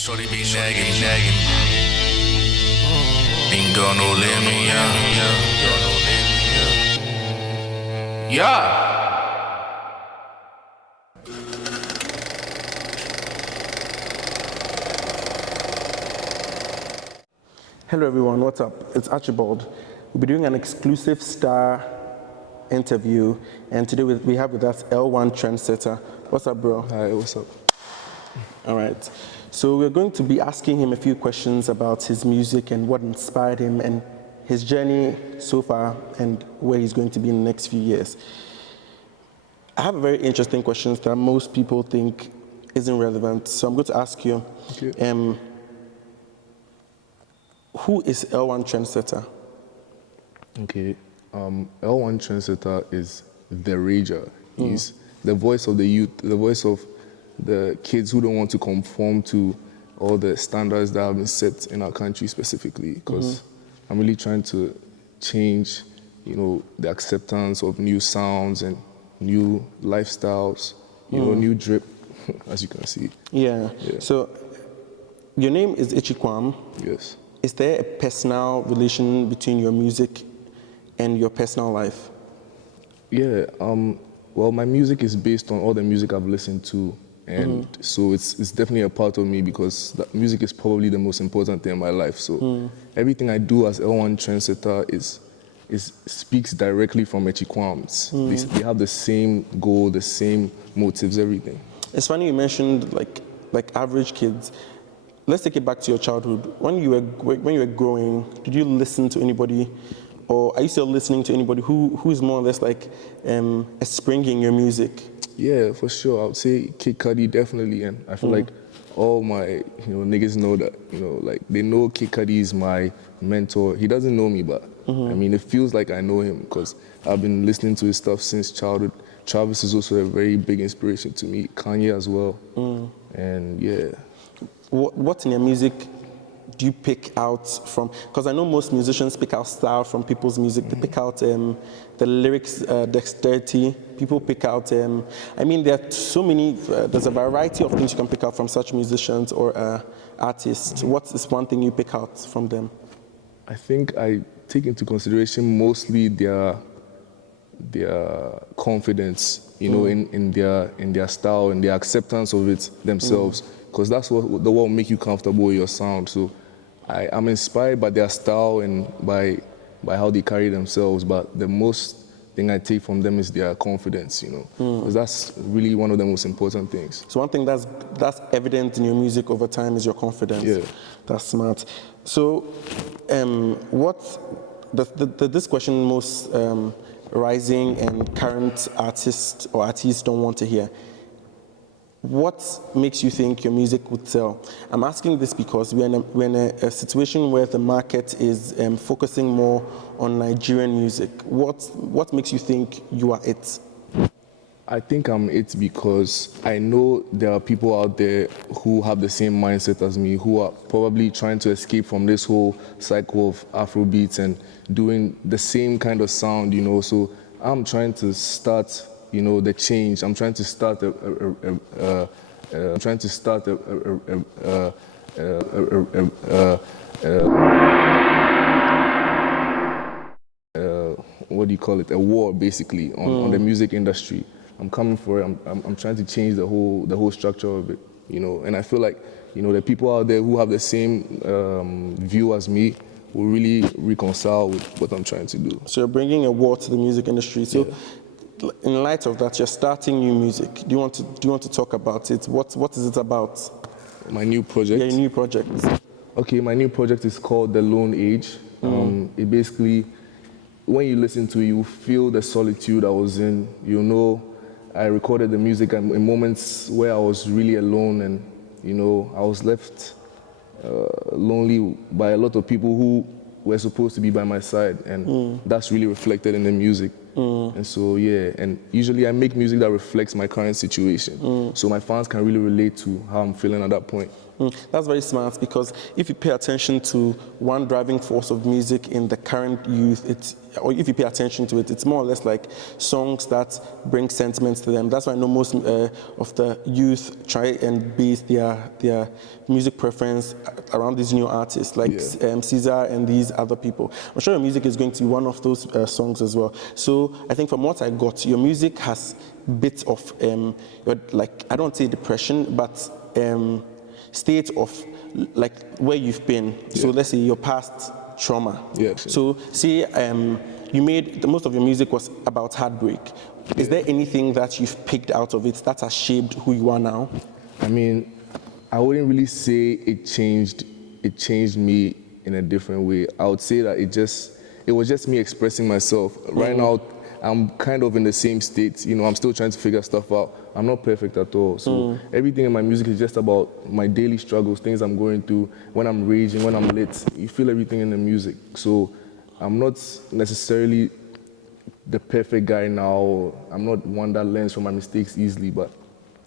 Shorty be nagging. Ain't got no limit, yeah. Hello everyone, what's up? It's Archibald. We'll be doing an exclusive star interview, and today we have with us L0ne trendsetter. What's up, bro? Hi, what's up? All right. So we're going to be asking him a few questions about his music and what inspired him and his journey so far and where he's going to be in the next few years. I have a very interesting question that most people think isn't relevant, so I'm going to ask you. Okay. Who is L0ne trendsetter? Okay. L0ne trendsetter is the rager. He's the voice of the youth, the voice of the kids who don't want to conform to all the standards that have been set in our country specifically, because I'm really trying to change, the acceptance of new sounds and new lifestyles, new drip, as you can see. Yeah. So your name is Ichikwam. Yes. Is there a personal relation between your music and your personal life? Yeah. Well, my music is based on all the music I've listened to. And so it's definitely a part of me, because that music is probably the most important thing in my life. So everything I do as L0ne trendsetter speaks directly from Echikwam's. They have the same goal, the same motives, everything. It's funny you mentioned like average kids. Let's take it back to your childhood. When you were growing, did you listen to anybody, or are you still listening to anybody who's more or less like a spring in your music? Yeah, for sure. I would say Kid Cudi definitely, and I feel like all my niggas know that. Like they know Kid Cudi is my mentor. He doesn't know me, but I mean it feels like I know him because I've been listening to his stuff since childhood. Travis is also a very big inspiration to me. Kanye as well, and yeah. What in your music do you pick out from? Because I know most musicians pick out style from people's music. They pick out the lyrics dexterity. People pick out, I mean, there are so many, there's a variety of things you can pick out from such musicians or artists. What is one thing you pick out from them? I think I take into consideration mostly their confidence, in their style and their acceptance of it themselves. Because that's what will make you comfortable with your sound. So I'm inspired by their style and by how they carry themselves, but the most thing I take from them is their confidence, because that's really one of the most important things. So one thing that's evident in your music over time is your confidence. Yeah. That's smart. So this question most rising and current artists don't want to hear. What makes you think your music would sell? I'm asking this because we're in a situation where the market is focusing more on Nigerian music. What makes you think you are it? I think I'm it because I know there are people out there who have the same mindset as me, who are probably trying to escape from this whole cycle of Afrobeats and doing the same kind of sound, So I'm trying to start the change. I'm trying to start what do you call it? A war, basically, on the music industry. I'm coming for it. I'm trying to change the whole structure of it, And I feel like, the people out there who have the same view as me will really reconcile with what I'm trying to do. So you're bringing a war to the music industry. So. Yeah. In light of that, you're starting new music. Do you want to talk about it? What is it about? My new project? Yeah, your new project. Okay, my new project is called the Lone Ager. It basically, when you listen to it, you feel the solitude I was in. I recorded the music in moments where I was really alone and, I was left lonely by a lot of people who were supposed to be by my side, and that's really reflected in the music. And so, yeah, and usually I make music that reflects my current situation. So my fans can really relate to how I'm feeling at that point. That's very smart, because if you pay attention to one driving force of music in the current youth, or if you pay attention to it, it's more or less like songs that bring sentiments to them. That's why I know most of the youth try and base their music preference around these new artists like Caesar and these other people. I'm sure your music is going to be one of those songs as well. So I think from what I got, your music has bits of like, I don't say depression, but state of like where you've been. So let's say your past trauma. Yeah. So say you made most of your music was about heartbreak. Is there anything that you've picked out of it that has shaped who you are now? I mean, I wouldn't really say it changed me in a different way. I would say that it was just me expressing myself. Right now, I'm kind of in the same state. You know, I'm still trying to figure stuff out. I'm not perfect at all. So everything in my music is just about my daily struggles, things I'm going through, when I'm raging, when I'm lit. You feel everything in the music. So I'm not necessarily the perfect guy now. I'm not one that learns from my mistakes easily, but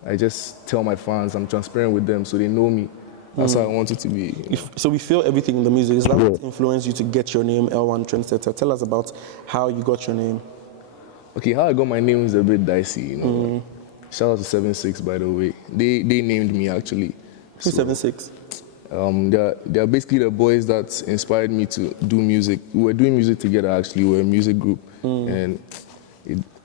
I just tell my fans, I'm transparent with them so they know me. That's how I want it to be. So we feel everything in the music. Is that what influenced you to get your name, L0ne Trendsetter? Tell us about how you got your name. Okay, how I got my name is a bit dicey, you know. Shout out to 76, by the way. They named me actually. Who's 76? They're basically the boys that inspired me to do music. We were doing music together actually. We were a music group, and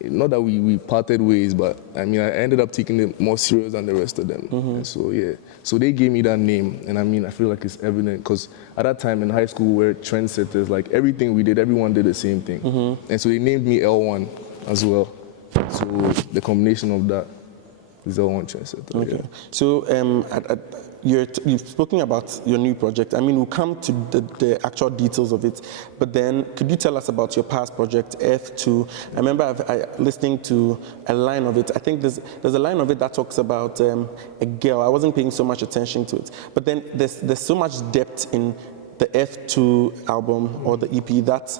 not that we parted ways, but I mean I ended up taking it more serious than the rest of them. And so so they gave me that name, and I mean I feel like it's evident because at that time in high school we were trendsetters. Like everything we did, everyone did the same thing, and so they named me L1 as well. So the combination of that is L1 Trendsetter. Okay. Yeah. So you've spoken about your new project. I mean, we'll come to the actual details of it, but then could you tell us about your past project, F2? I remember listening to a line of it. I think there's a line of it that talks about a girl. I wasn't paying so much attention to it, but then there's so much depth in the F2 album or the EP that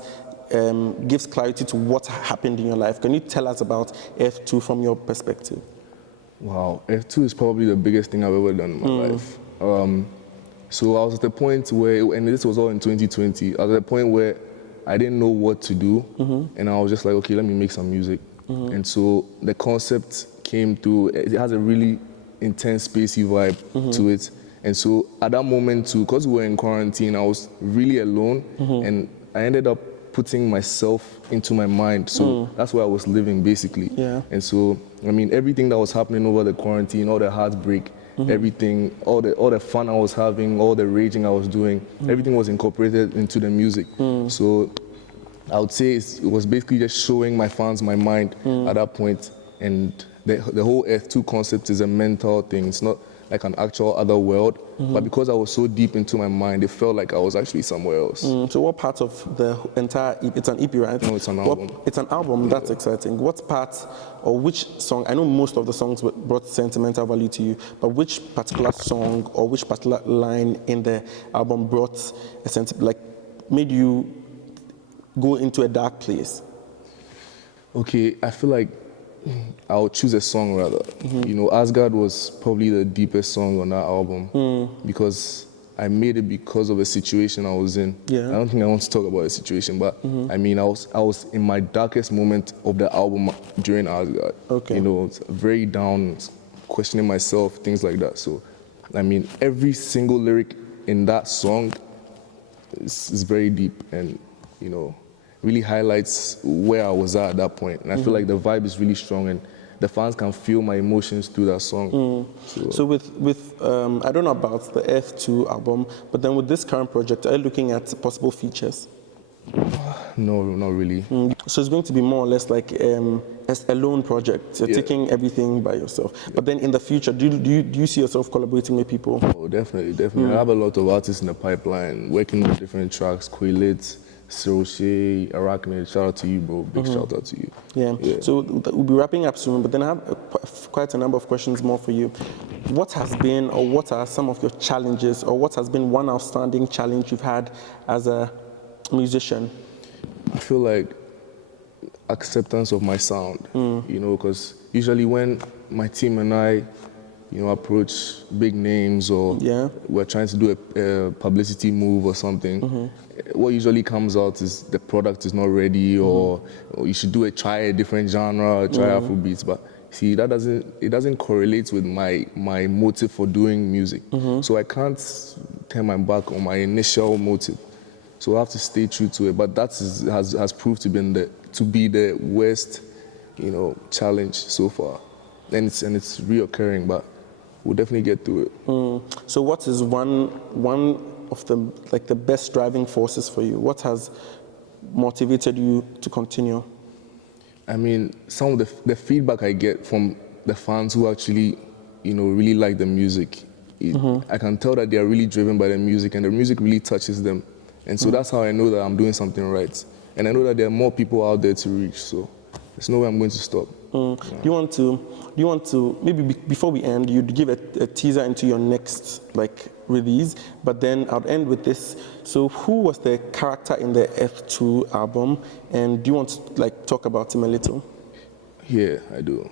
gives clarity to what happened in your life. Can you tell us about F2 from your perspective? Wow, F2 is probably the biggest thing I've ever done in my life. So I was at the point where, and this was all in 2020, I was at the point where I didn't know what to do, and I was just like, okay, let me make some music. And so the concept came through. It has a really intense, spacey vibe to it. And so at that moment too, because we were in quarantine, I was really alone, and I ended up putting myself into my mind. So that's where I was living basically. Yeah. And so, I mean, everything that was happening over the quarantine, all the heartbreak, everything, all the fun I was having, all the raging I was doing, everything was incorporated into the music. So I would say it was basically just showing my fans my mind at that point. And the whole F2 concept is a mental thing. It's not like an actual other world, but because I was so deep into my mind, it felt like I was actually somewhere else. So what part of the entire EP, it's an EP, right? No, it's an album. It's an album, that's exciting. What part or which song, I know most of the songs brought sentimental value to you, but which particular song or which particular line in the album brought made you go into a dark place? Okay, I feel like I'll choose a song rather. You know, Asgard was probably the deepest song on that album because I made it because of a situation I was in. Yeah. I don't think I want to talk about the situation, but I mean, I was in my darkest moment of the album during Asgard. Okay. You know, it's very down, questioning myself, things like that. So, I mean, every single lyric in that song is very deep and, you know, really highlights where I was at that point. And I feel like the vibe is really strong and the fans can feel my emotions through that song. So with I don't know about the F2 album, but then with this current project, are you looking at possible features? No, not really. So it's going to be more or less like a lone project. You're taking everything by yourself. But then in the future, do you see yourself collaborating with people? Oh, definitely. I have a lot of artists in the pipeline, working with different tracks, Quilit, Siroshe, Arachne, shout out to you, bro. Big shout out to you. Yeah. So we'll be wrapping up soon, but then I have quite a number of questions more for you. What has been, or what are some of your challenges, or what has been one outstanding challenge you've had as a musician? I feel like acceptance of my sound, you know, because usually when my team and I approach big names or we're trying to do a publicity move or something, what usually comes out is the product is not ready or you should try a different genre or try Afrobeats. But see, it doesn't correlate with my motive for doing music. So I can't turn my back on my initial motive. So I have to stay true to it. But that has proved to be the worst, challenge so far. And it's reoccurring, but we'll definitely get through it. So what is one of the best driving forces for you? What has motivated you to continue? I mean, some of the feedback I get from the fans who actually, really like the music, I can tell that they are really driven by the music and the music really touches them. And so that's how I know that I'm doing something right. And I know that there are more people out there to reach, so there's no way I'm going to stop. Do you want to maybe before we end, you'd give a teaser into your next release, but then I'll end with this. So who was the character in the F2 album, and do you want to talk about him a little? Yeah, I do.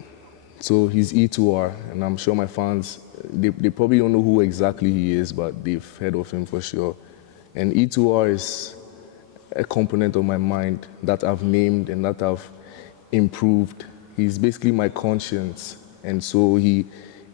So he's E2R, and I'm sure my fans, they probably don't know who exactly he is, but they've heard of him for sure. And E2R is a component of my mind that I've named and that I've improved. He's basically my conscience, and so he's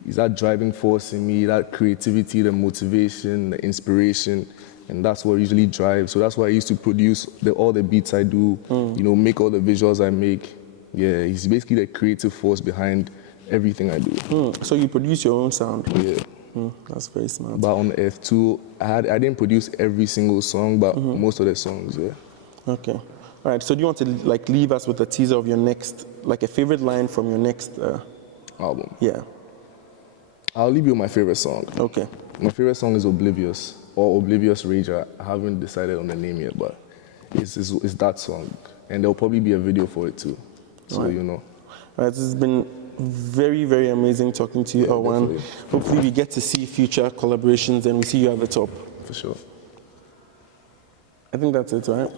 that driving force in me, that creativity, the motivation, the inspiration, and that's what usually drives. So that's why I used to produce all the beats I do, make all the visuals I make. Yeah, he's basically the creative force behind everything I do. So you produce your own sound? Yeah. That's very smart. But on F2, I didn't produce every single song, but most of the songs, yeah. Okay. All right, so do you want to leave us with a teaser of your next, a favorite line from your next album? Yeah. I'll leave you with my favorite song. Okay. My favorite song is Oblivious, or Oblivious Rager. I haven't decided on the name yet, but it's that song. And there'll probably be a video for it too, so you know. All right, this has been very, very amazing talking to you, L0ne. Hopefully we get to see future collaborations and we see you at the top. For sure. I think that's it, right?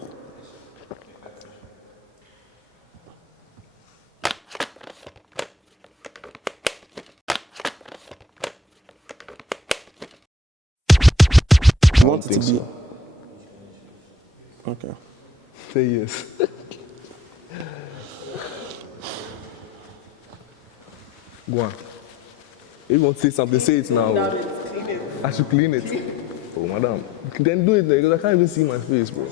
You want it to be? So. Okay. Say yes. Go on. If you want to say something, say it now. Clean it. I should clean it. Oh, madam. Then do it, because I can't even see my face, bro.